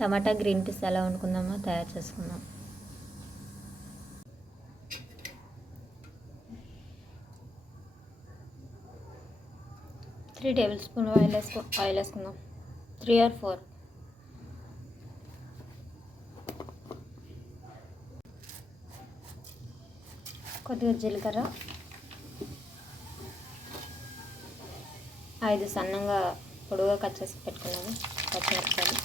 టమాటా green peas ఎలా వండుకుందామో తయారు చేసుకుందాం. త్రీ టేబుల్ స్పూన్ ఆయిల్ వేసుకుందాం. 3 or 4. కొద్దిగా జీలకర్ర, 5 సన్నంగా పొడుగా కట్ చేసి పెట్టుకున్నాము పచ్చిమిరపకాయలు,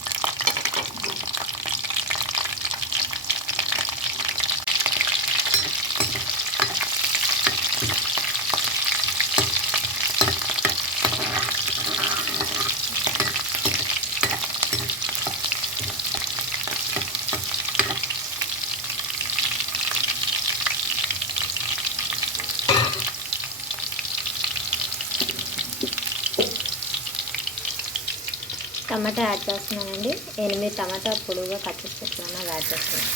టమాటా యాడ్ చేస్తున్నానండి. 8 టమాటా పొడుగుగా కట్ చేసి పెట్టుకున్నాను, అవి యాడ్ చేస్తున్నాను.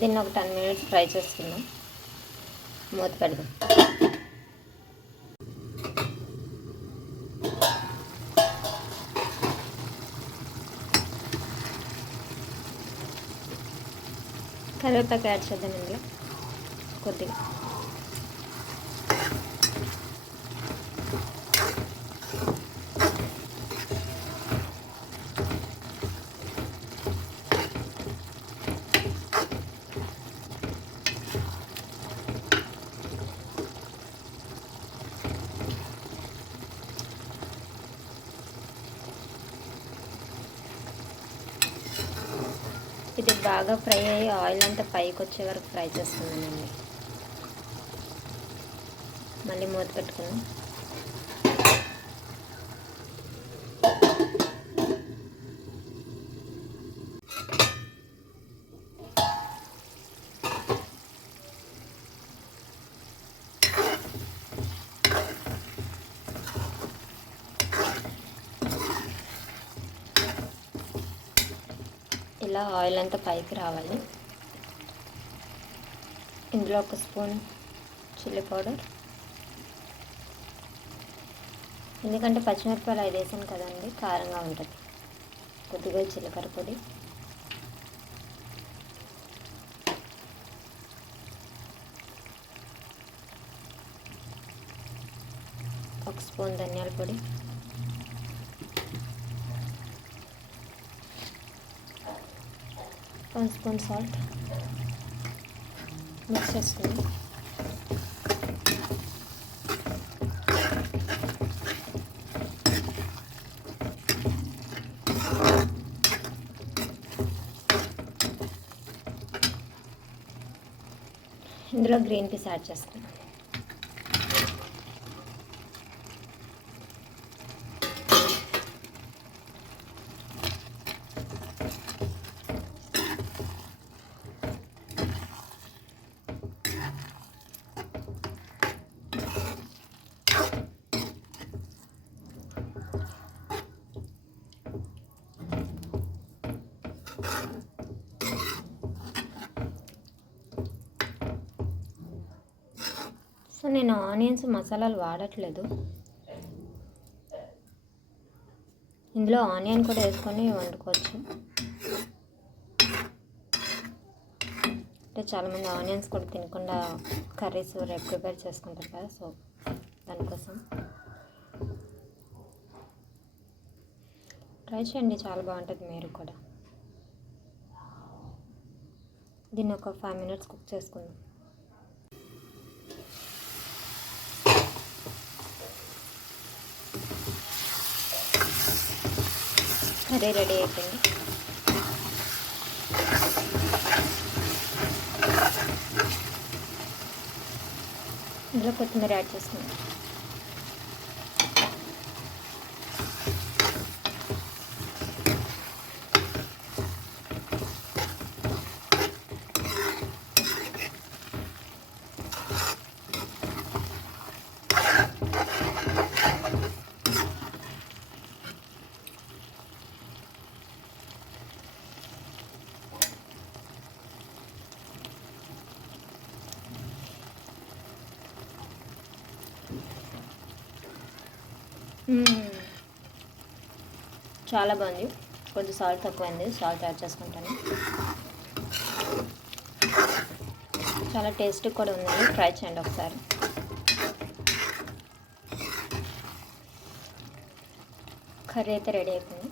దీన్ని ఒక 10 minutes ఫ్రై చేసుకుందాం. మూత పెడదాం. కరివేపాకు యాడ్ చేద్దాం ఇందులో కొద్దిగా. ఇది బాగా ఫ్రై అయ్యి ఆయిల్ అంతా పైకి వచ్చే వరకు ఫ్రై చేసుకుందామండి. మళ్ళీ మూత పెట్టుకుందాం. ఇలా ఆయిల్ అంతా పైకి రావాలి. ఇందులో 1 స్పూన్ చిల్లీ పౌడర్, ఎందుకంటే పచ్చిమిరపకాయలు 5 వేసాను కదండి, కారంగా ఉంటుంది. కొద్దిగా జీలకర్ర పొడి, ఒక స్పూన్ ధనియాల పొడి, 1 స్పూన్ సాల్ట్ మిక్స్ చేసుకుందాం. ఇందులో గ్రీన్ పీస్ యాడ్ చేసుకుందాం. సో నేను ఆనియన్స్ మసాలాలు వాడట్లేదు. ఇందులో ఆనియన్ కూడా వేసుకొని వండుకోవచ్చు. అంటే చాలామంది ఆనియన్స్ కూడా తినకుండా కర్రీస్ రేపు ప్రిపేర్ చేసుకుంటారు కదా, సో దానికోసం ట్రై చేయండి, చాలా బాగుంటుంది. మీరు కూడా దీన్ని ఒక 5 minutes కుక్ చేసుకుందాం. కర్రీ రెడీ అయిపోయింది. ఇందులో కొత్తిమీర యాడ్ చేసుకుందాం. చాలా బాగుంది. కొంచెం సాల్ట్ తక్కువైంది, సాల్ట్ యాడ్ చేసుకుంటాను. చాలా టేస్టీ కూడా ఉందండి, ట్రై చేయండి ఒకసారి. కర్రీ అయితే రెడీ అయిపోయింది.